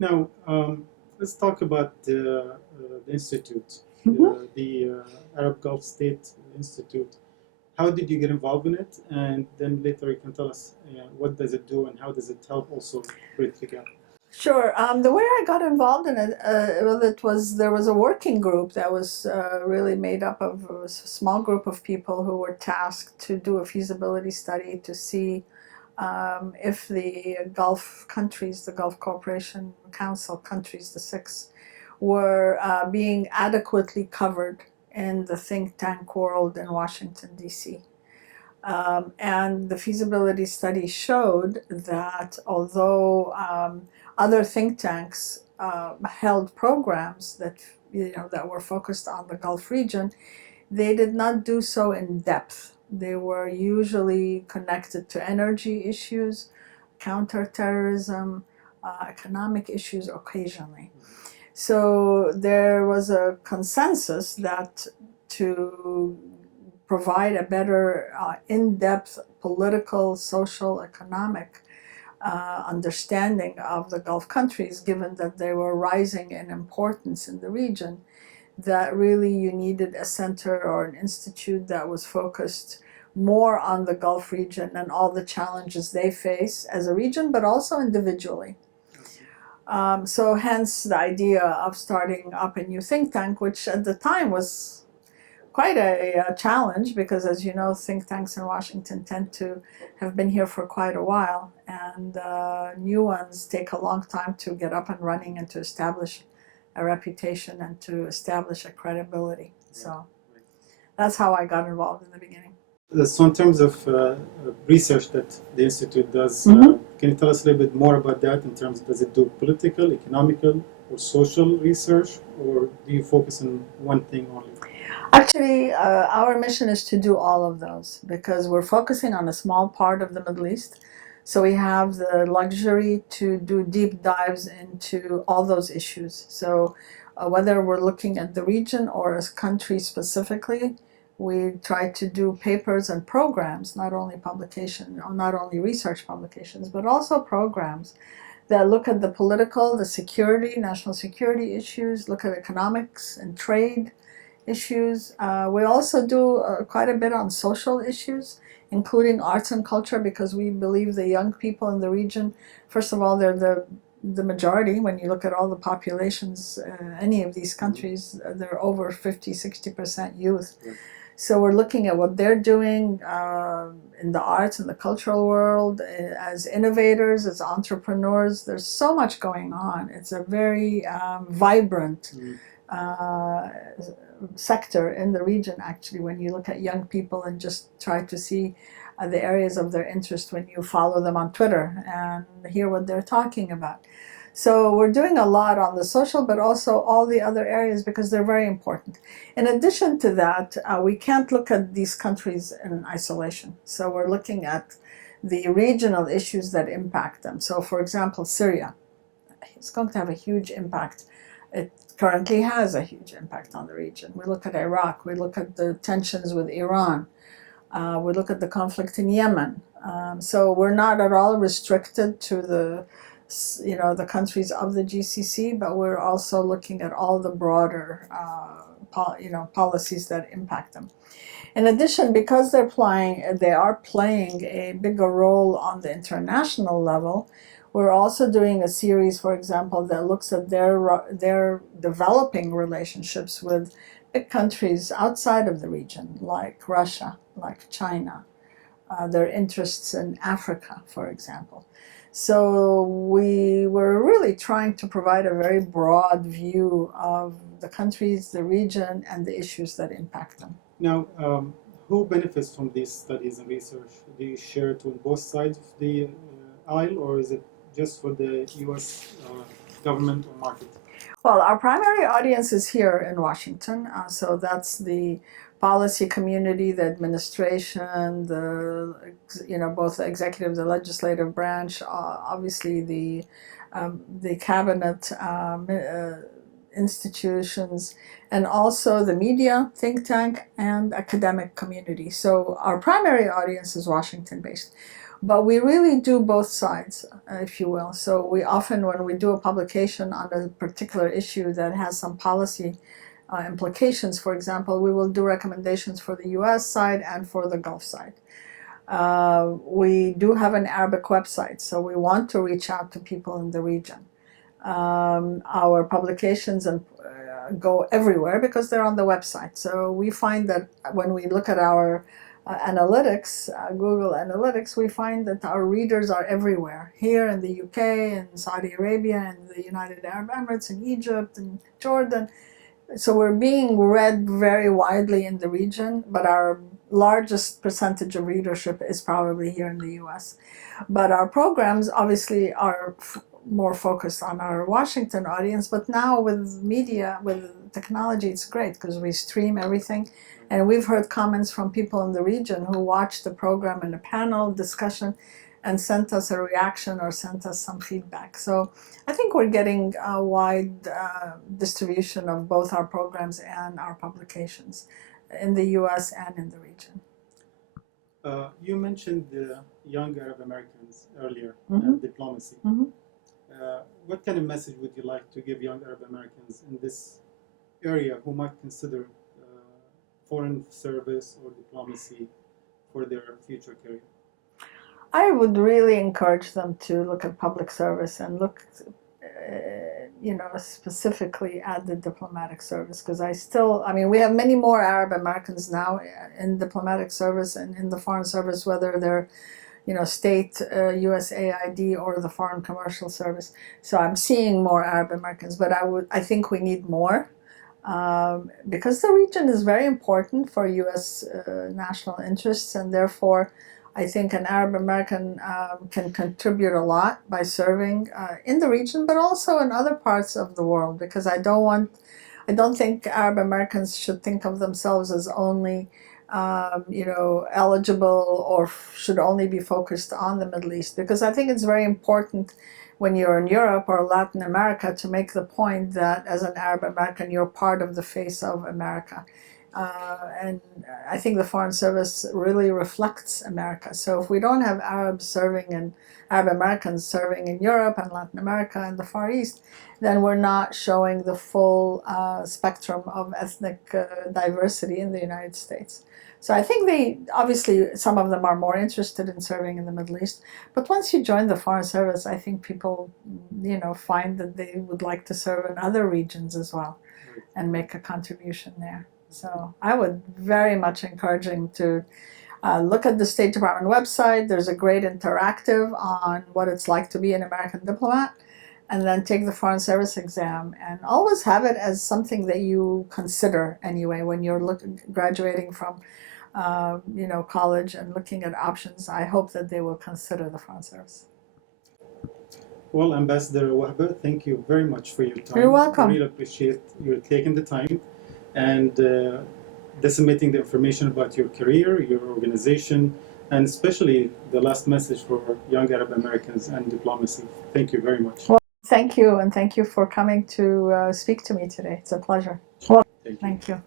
Now, let's talk about the institute, the Arab Gulf State Institute. How did you get involved in it? And then later you can tell us what does it do and how does it help also bridge the gap. Sure. The way I got involved in it, well, there was a working group that was really made up of a small group of people who were tasked to do a feasibility study to see if the Gulf countries, the Gulf Cooperation Council countries, the six, were being adequately covered in the think tank world in Washington, D.C. And the feasibility study showed that although other think tanks held programs that were focused on the Gulf region, they did not do so in depth. They were usually connected to energy issues, counterterrorism, economic issues occasionally. So there was a consensus that to provide a better in-depth political, social, economic understanding of the Gulf countries, given that they were rising in importance in the region, that really you needed a center or an institute that was focused more on the Gulf region and all the challenges they face as a region, but also individually. So hence the idea of starting up a new think tank, which at the time was quite a challenge because, as you know, think tanks in Washington tend to have been here for quite a while, and new ones take a long time to get up and running and to establish a reputation and to establish a credibility. So that's how I got involved in the beginning. So, in terms of research that the institute does, can you tell us a little bit more about that? In terms, does it do political, economical, or social research, or do you focus on one thing only? Actually, our mission is to do all of those because we're focusing on a small part of the Middle East. So we have the luxury to do deep dives into all those issues. So whether we're looking at the region or a country specifically, we try to do papers and programs, not only publication, or not only research publications, but also programs that look at the political, the security, national security issues, look at economics and trade issues. We also do quite a bit on social issues, including arts and culture, because we believe the young people in the region, first of all, they're the majority. When you look at all the populations, any of these countries, they're over 50, 60% youth. So we're looking at what they're doing in the arts and the cultural world as innovators, as entrepreneurs. There's so much going on. It's a very vibrant sector in the region, actually, when you look at young people and just try to see the areas of their interest when you follow them on Twitter and hear what they're talking about. So we're doing a lot on the social, but also all the other areas because they're very important. In addition to that, we can't look at these countries in isolation. So we're looking at the regional issues that impact them. So for example, Syria, it's going to have a huge impact. It currently has a huge impact on the region. We look at Iraq, we look at the tensions with Iran, we look at the conflict in Yemen. So we're not at all restricted to the countries of the GCC, but we're also looking at all the broader policies that impact them. In addition, because they are playing a bigger role on the international level, we're also doing a series, for example, that looks at their developing relationships with big countries outside of the region, like Russia, like China, their interests in Africa, for example. So we were really trying to provide a very broad view of the countries, the region, and the issues that impact them. Now, who benefits from these studies and research? Do you share it on both sides of the aisle, or is it just for the U.S. Government or market? Well, our primary audience is here in Washington, so that's the policy community, the administration, both the executive, the legislative branch, obviously the cabinet institutions, and also the media, think tank, and academic community. So our primary audience is Washington-based. But we really do both sides, if you will. So we often, when we do a publication on a particular issue that has some policy implications, for example, we will do recommendations for the US side and for the Gulf side. We do have an Arabic website, so we want to reach out to people in the region. Our publications go everywhere because they're on the website. So we find that when we look at our analytics, Google Analytics, we find that our readers are everywhere. Here in the UK, in Saudi Arabia, in the United Arab Emirates, in Egypt, in Jordan. So we're being read very widely in the region, but our largest percentage of readership is probably here in the US. But our programs obviously are more focused on our Washington audience, but now with media, with technology, it's great because we stream everything. And we've heard comments from people in the region who watched the program in a panel discussion and sent us a reaction or sent us some feedback. So I think we're getting a wide distribution of both our programs and our publications in the US and in the region. You mentioned the young Arab Americans earlier, Mm-hmm. diplomacy. Mm-hmm. What kind of message would you like to give young Arab Americans in this area who might consider foreign service or diplomacy for their future career? I would really encourage them to look at public service and look, specifically at the diplomatic service, because we have many more Arab Americans now in diplomatic service and in the foreign service, whether they're, state USAID or the foreign commercial service. So I'm seeing more Arab Americans, but I think we need more. Because the region is very important for U.S. National interests, and therefore I think an Arab American can contribute a lot by serving in the region, but also in other parts of the world, because I don't think Arab Americans should think of themselves as only eligible or should only be focused on the Middle East, because I think it's very important when you're in Europe or Latin America to make the point that as an Arab American, you're part of the face of America. And I think the Foreign Service really reflects America. So if we don't have Arab Americans serving in Europe and Latin America and the Far East, then we're not showing the full spectrum of ethnic diversity in the United States. So I think obviously, some of them are more interested in serving in the Middle East. But once you join the Foreign Service, I think people, find that they would like to serve in other regions as well and make a contribution there. So I would very much encourage them to look at the State Department website. There's a great interactive on what it's like to be an American diplomat, and then take the Foreign Service exam, and always have it as something that you consider anyway when you're graduating from college and looking at options. I hope that they will consider the Foreign Service. Well, Ambassador Wahba, thank you very much for your time. You're welcome. I really appreciate you taking the time and disseminating the information about your career, your organization, and especially the last message for young Arab Americans and diplomacy. Thank you very much. Well, thank you, and thank you for coming to speak to me today. It's a pleasure. Thank you. Thank you.